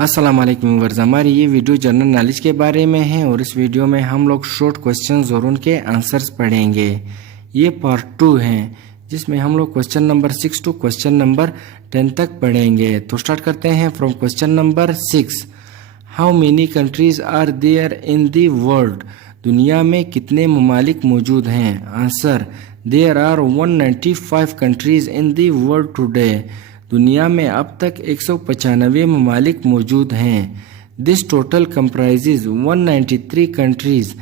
अस्सलाम वालेकुम व्यूअर्स, हमारी ये वीडियो जनरल नॉलेज के बारे में है और इस वीडियो में हम लोग शॉर्ट क्वेश्चंस और उनके आंसर्स पढ़ेंगे। ये पार्ट 2 है जिसमें हम लोग question number 6 to question number 10 तक पढ़ेंगे। तो स्टार्ट करते हैं from question number 6। How many countries are there in the world? दुनिया में कितने ममालिक मौजूद हैं? Answer, there are 195 countries in the world today. दुनिया में अब तक 195 ममालिक मौजूद हैं। This total comprises 193 countries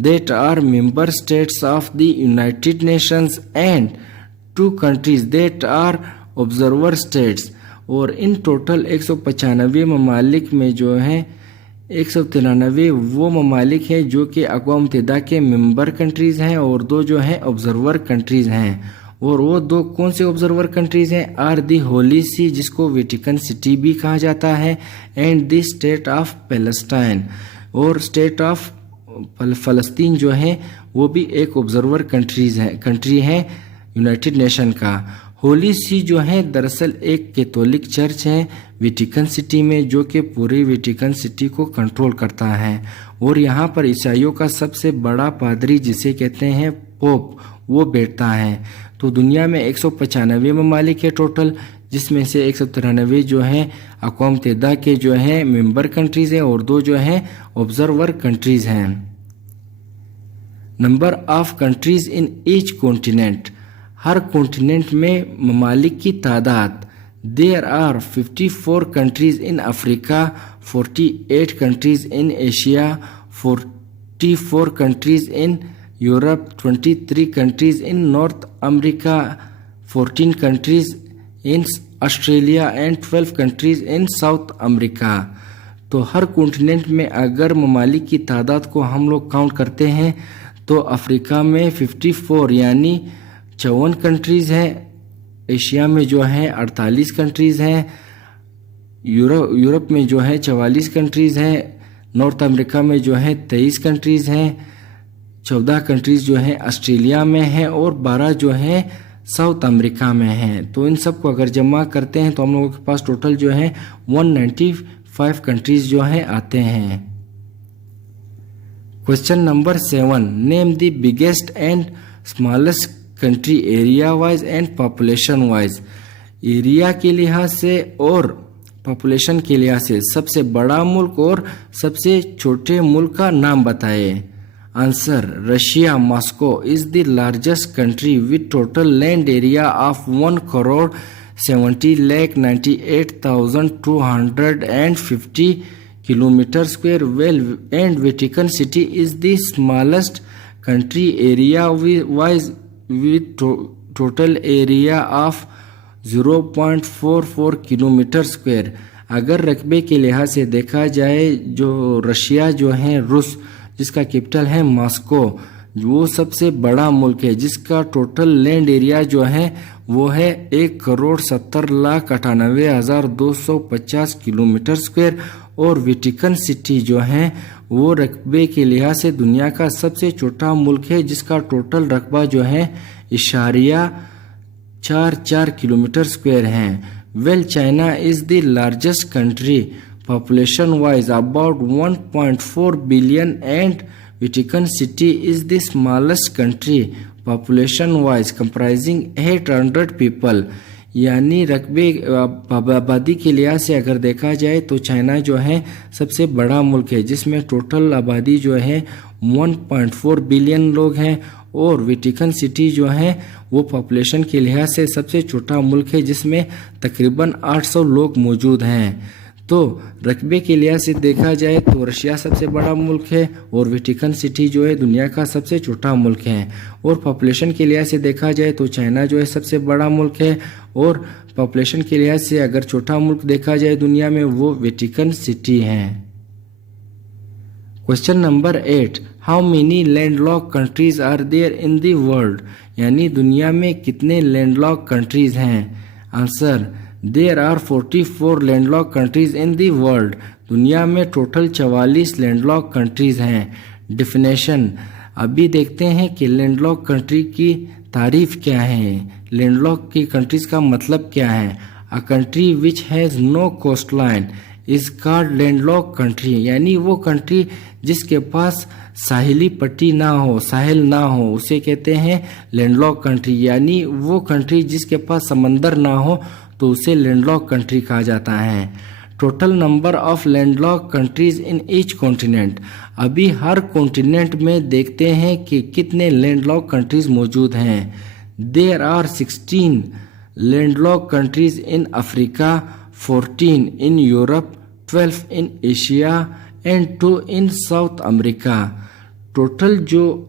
that are member states of the United Nations and 2 countries that are observer states. और इन टोटल 195 ममालिक में जो है 193 वो ममालिक हैं जो कि अक़वाम मुत्तहिदा के मेंबर कंट्रीज़ हैं और 2 जो हैं ऑब्जर्वर कंट्रीज़ हैं। और वो 2 कौन से ऑब्जर्वर कंट्रीज़ हैं? आर दी होली सी, जिसको वेटिकन सिटी भी कहा जाता है, and the state of Palestine. और स्टेट ऑफ फ़लस्तीन जो है वो भी एक ऑब्जर्वर कंट्री है यूनाइटेड नेशन का। होली सी जो है दरअसल एक कैथोलिक चर्च है वेटिकन सिटी में, जो कि पूरी वेटिकन सिटी को कंट्रोल करता है। और यहाँ पर ईसाइयों का सबसे बड़ा पादरी, जिसे कहते हैं पोप, वो बैठता है। तो दुनिया में 195 ममालिक है टोटल, जिसमें से 193 जो हैं अक़वाम मुत्तहिदा के जो हैं मेंबर कंट्रीज़ हैं और 2 जो हैं ऑब्जर्वर कंट्रीज़ हैं। Number of countries in each continent. हर कॉन्टिनेंट में ममालिक की तादाद। There are 54 countries in Africa, 48 countries in Asia, 44 countries in Europe, 23 countries in North America, 14 countries in Australia and 12 countries in South America. तो हर continent में अगर ममालिक की तादाद को हम लोग काउंट करते हैं तो अफ्रीका में 54 यानी 54 कंट्रीज़ हैं, एशिया में जो है 48 कंट्रीज़ हैं, यूरोप में जो है 44 कंट्रीज़ हैं, नॉर्थ अमेरिका में जो है 23 कंट्रीज़ हैं, 14 कंट्रीज़ जो है ऑस्ट्रेलिया में हैं और 12 जो है साउथ अमेरिका में हैं। तो इन सब को अगर जमा करते हैं तो हम लोगों के पास टोटल जो है 195 कंट्रीज़ जो हैं आते हैं। Question number 7। Name the biggest and smallest country area wise and population wise. Area के लिहाज से और पॉपुलेशन के लिहाज से सबसे बड़ा मुल्क और सबसे छोटे मुल्क का नाम बताए। Answer, Russia Moscow is the largest country with total land area of 1,70,98,250 kilometre square well and Vatican City is the smallest country area wise with total area of 0.44 kilometre square. अगर रकबे के लिहाज से देखा जाए जो रशिया जो है रूस, जिसका कैपिटल है मॉस्को, वो सबसे बड़ा मुल्क है जिसका टोटल लैंड एरिया जो है वो है 1,70,98,250 किलोमीटर स्क्वायर। और वेटिकन सिटी जो है वो रकबे के लिहाज से दुनिया का सबसे छोटा मुल्क है जिसका टोटल रकबा जो है 0.44 किलोमीटर स्क्वायर है। Well, China is the largest country population wise about 1.4 billion and Vatican City is the smallest country population wise comprising 800 people. यानी रकबे आबादी के लिहाज से अगर देखा जाए तो चाइना जो है सबसे बड़ा मुल्क है जिसमें टोटल आबादी जो है 1.4 बिलियन लोग हैं। और वेटिकन सिटी जो है वो पॉपुलेशन के लिहाज से सबसे छोटा मुल्क है जिसमें तकरीबन 800 लोग मौजूद हैं। तो रकबे के लिहाज से देखा जाए तो रशिया सबसे बड़ा मुल्क है और वेटिकन सिटी जो है दुनिया का सबसे छोटा मुल्क है। और पॉपुलेशन के लिहाज से देखा जाए तो चाइना जो है सबसे बड़ा मुल्क है और पॉपुलेशन के लिहाज से अगर छोटा मुल्क देखा जाए दुनिया में वो वेटिकन सिटी है। Question number 8। How many landlocked countries are there in the world? यानी दुनिया में कितने लैंडलॉक कंट्रीज हैं? Answer, there are 44 landlocked countries in the world. दुनिया में टोटल 44 लैंडलॉक कंट्रीज हैं। डिफिनेशन, अभी देखते हैं कि लैंडलॉक कंट्री की तारीफ क्या है, लैंडलॉक की कंट्रीज का मतलब क्या है। A country which has no coast line is called landlocked country, यानी वो कंट्री जिसके पास साहिली पट्टी ना हो, साहिल ना हो, उसे कहते हैं लैंडलॉक कंट्री। यानी वो कंट्री जिसके पास समंदर ना हो तो उसे लैंडलॉक कंट्री कहा जाता है। Total number of landlocked countries in each continent, अभी हर कॉन्टिनेंट में देखते हैं कि कितने लैंडलॉक कंट्रीज मौजूद हैं। There are 16 landlocked countries in Africa, 14 in Europe, 12 in Asia and 2 in South America. Total जो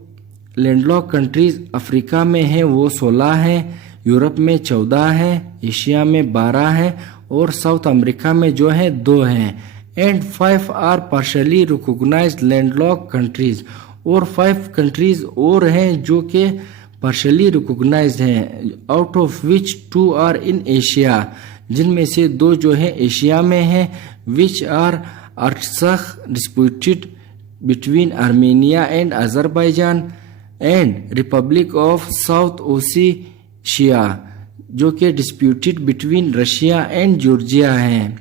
लैंडलॉक कंट्रीज अफ्रीका में है वो 16 है, यूरोप में 14 है, एशिया में 12 है और साउथ अमेरिका में जो है 2 हैं। And 5 are partially recognised landlocked countries, और 5 कंट्रीज और हैं जो कि पार्शली रिकॉग्नाइज्ड हैं, out of which 2 are in Asia, जिनमें से 2 जो है एशिया में है, which are Artsakh disputed between Armenia and Azerbaijan and Republic of South Ossetia, जो कि disputed between Russia and Georgia हैं।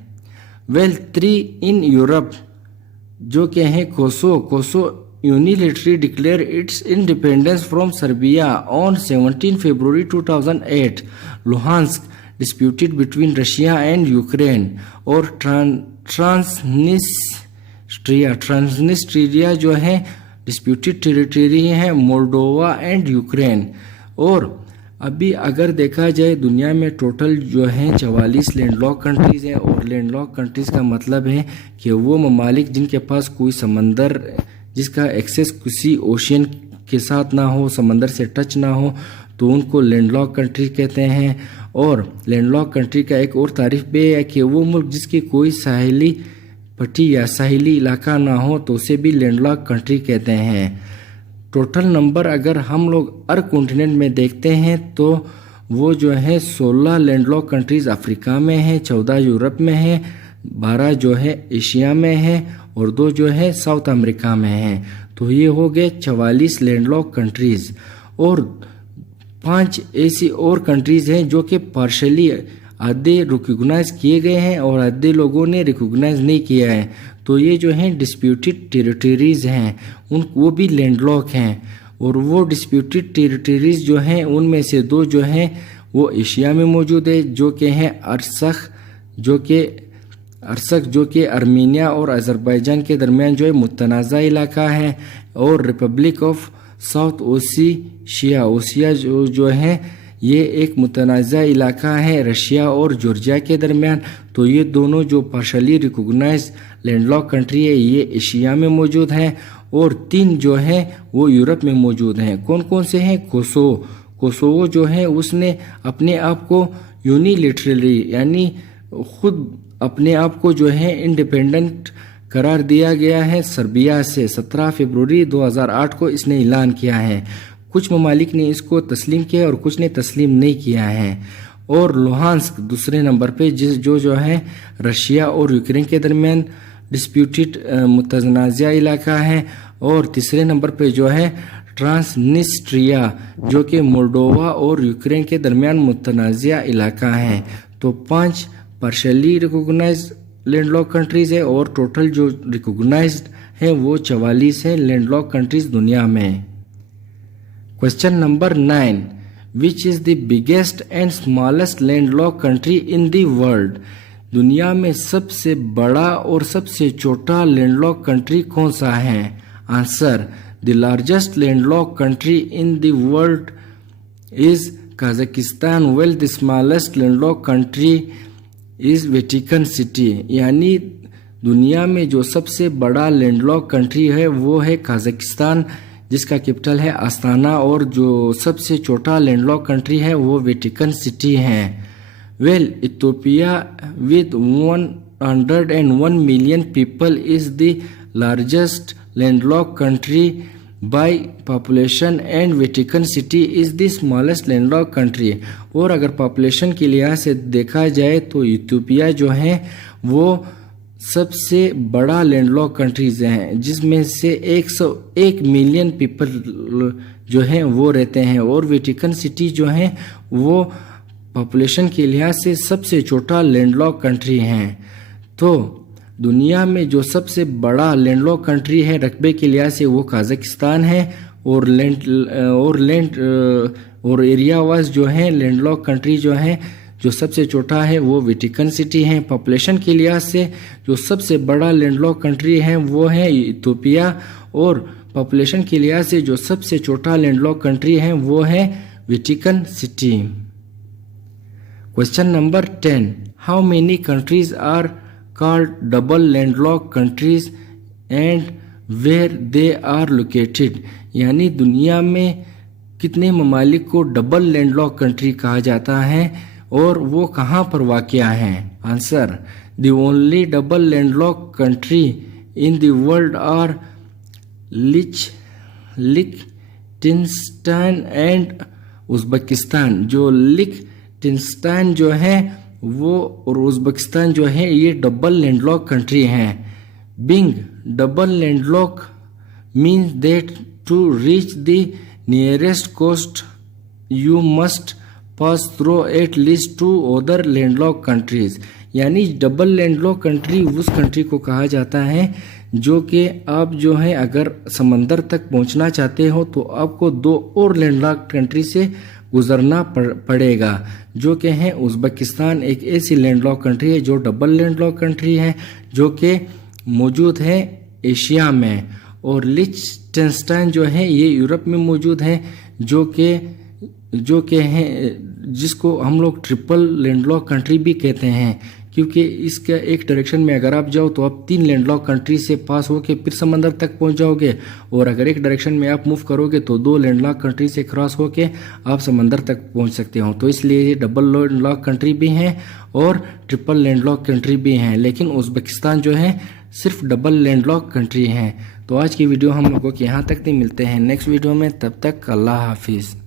वेल 3 इन यूरोप जो कि हैं कोसो unilaterally declared its independence from Serbia on 17 February 2008. Luhansk disputed between Russia and Ukraine, और Transnistria जो है डिस्प्यूटेड टेरिटरी है मोल्डोवा एंड यूक्रेन। और अभी अगर देखा जाए दुनिया में टोटल जो है 44 लैंडलॉक कंट्रीज हैं, और लैंडलॉक कंट्रीज का मतलब है कि वो ममालिक जिनके पास कोई समंदर, जिसका एक्सेस किसी ओशियन के साथ ना हो, समंदर से टच ना हो, तो उनको लैंडलॉक कंट्री कहते हैं। और लैंडलॉक कंट्री का एक और तारीफ भी है कि वो मुल्क जिसकी कोई साहिली पट्टी या साहिली इलाका ना हो तो उसे भी लैंडलॉक कंट्री कहते हैं। टोटल नंबर अगर हम लोग हर कॉन्टिनेंट में देखते हैं तो वो जो है 16 लैंडलॉक कंट्रीज अफ्रीका में है, 14 यूरोप में है, 12 जो है एशिया में है और 2 जो है साउथ अमेरिका में है। तो ये हो गए 44 लैंडलॉक कंट्रीज। और 5 ऐसी और कंट्रीज हैं जो कि पार्शली आधे रिकॉग्नाइज किए गए हैं और आधे लोगों ने रिकॉग्नाइज नहीं किया है। तो ये जो हैं डिस्प्यूटेड टेरिटरीज हैं, वो भी लैंडलॉक हैं। और वो डिस्प्यूटेड टेरिटरीज जो हैं उनमें से 2 जो हैं वो एशिया में मौजूद है, जो कि हैं अर्सख जो कि आर्मेनिया और अजरबैजान के दरमियान जो है मुतनाज़ा इलाका है, और रिपब्लिक ऑफ साउथ ओसिया जो है ये एक मुतनाज़ा इलाका है रशिया और जॉर्जिया के दरमियान। तो ये दोनों जो पार्शली रिकॉग्नाइज लैंडलॉक कंट्री है ये एशिया में मौजूद हैं, और 3 जो हैं वो यूरोप में मौजूद हैं। कौन कौन से हैं? कोसोवो जो है उसने अपने आप को यूनिलेटरली यानी खुद अपने आप को जो है इंडिपेंडेंट करार दिया गया है सर्बिया से। 17 फरवरी 2008 को इसने ऐलान किया है। कुछ ममालिक ने इसको तस्लीम किया और कुछ ने तस्लीम नहीं किया है। और लुहांस्क दूसरे नंबर पे जो है रशिया और यूक्रेन के दरमियान डिस्प्यूटेड मुतनाज़ा इलाका है। और तीसरे नंबर पे जो है ट्रांसनिस्ट्रिया जो कि मोल्डोवा और यूक्रेन के दरमियान मुतनाज़ा इलाका है। तो 5 पार्शली रिकॉग्नाइज्ड लैंडलॉक कंट्रीज है और टोटल जो रिकॉग्नाइज्ड है वो 44 है लैंडलॉक कंट्रीज दुनिया में। Question number 9, which is the biggest and smallest landlocked country in the world? दुनिया में सबसे बड़ा और सबसे छोटा लैंडलॉक कंट्री कौन सा है? Answer, the largest landlocked country in the world is Kazakhstan, well the smallest landlocked country is Vatican City. यानी दुनिया में जो सबसे बड़ा लैंडलॉक कंट्री है वो है कजाकिस्तान, जिसका कैपिटल है अस्ताना, और जो सबसे छोटा लैंडलॉक कंट्री है वो वेटिकन सिटी है। Well Ethiopia with 101 million people is the largest landlocked country by population and Vatican City is the smallest landlocked country. और अगर पॉपुलेशन के लिहाज से देखा जाए तो इथियोपिया जो है वो सबसे बड़ा लैंडलॉक कंट्रीज हैं, जिसमें से 101 मिलियन पीपल जो हैं वो रहते हैं। और वेटिकन सिटी जो है वो पॉपुलेशन के लिहाज से सबसे छोटा लैंडलॉक कंट्री हैं। तो दुनिया में जो सबसे बड़ा लैंडलॉक कंट्री है रकबे के लिहाज से वो कजाकिस्तान है, और एरिया वाइज जो है लैंडलॉक कंट्री जो है जो सबसे छोटा है वो वेटिकन सिटी है। पॉपुलेशन के लिहाज से जो सबसे बड़ा लैंडलॉक कंट्री है वो है इथियोपिया, और पॉपुलेशन के लिहाज से जो सबसे छोटा लैंडलॉक कंट्री है वो है Vatican City. Question number 10, how many countries are called double landlocked countries and where they are located, यानी दुनिया में कितने ममालिक को डबल लैंडलॉक कंट्री कहा जाता है और वो कहाँ पर वाक़या है। Answer, the only double landlocked country in the world are लिechtenstein एंड उज़्बेकिस्तान। जो लिechtenstein जो है वो और उज़्बेकिस्तान जो है ये डबल लैंडलॉक कंट्री हैं। Being double landlocked means that to reach the nearest coast you must pass through at least 2 other landlocked countries, यानी डबल लैंडलॉक कंट्री उस कंट्री को कहा जाता है जो कि आप जो है अगर समंदर तक पहुंचना चाहते हो तो आपको 2 और लैंडलॉक कंट्री से गुजरना पड़ेगा, जो कि है उज़्बेकिस्तान एक ऐसी लैंडलॉक कंट्री है जो डबल लैंडलॉक कंट्री है जो कि मौजूद है एशिया में, और लिechtenstein जो है ये यूरोप में मौजूद है जो कि है जिसको हम लोग ट्रिपल लैंडलॉक कंट्री भी कहते हैं, क्योंकि इसका एक डायरेक्शन में अगर आप जाओ तो आप 3 लैंडलॉक कंट्री से पास होके फिर समंदर तक पहुंच जाओगे, और अगर एक डायरेक्शन में आप मूव करोगे तो 2 लैंडलॉक कंट्री से क्रॉस होके आप समंदर तक पहुंच सकते हो। तो इसलिए ये डबल लैंडलॉक कंट्री भी हैं और ट्रिपल लैंडलॉक कंट्री भी हैं, लेकिन उज़्बेकिस्तान जो है सिर्फ डबल लैंडलॉक कंट्री हैं। तो आज की वीडियो हम लोगों के यहाँ तक नहीं, मिलते हैं नेक्स्ट वीडियो में, तब तक अल्लाह हाफिज़।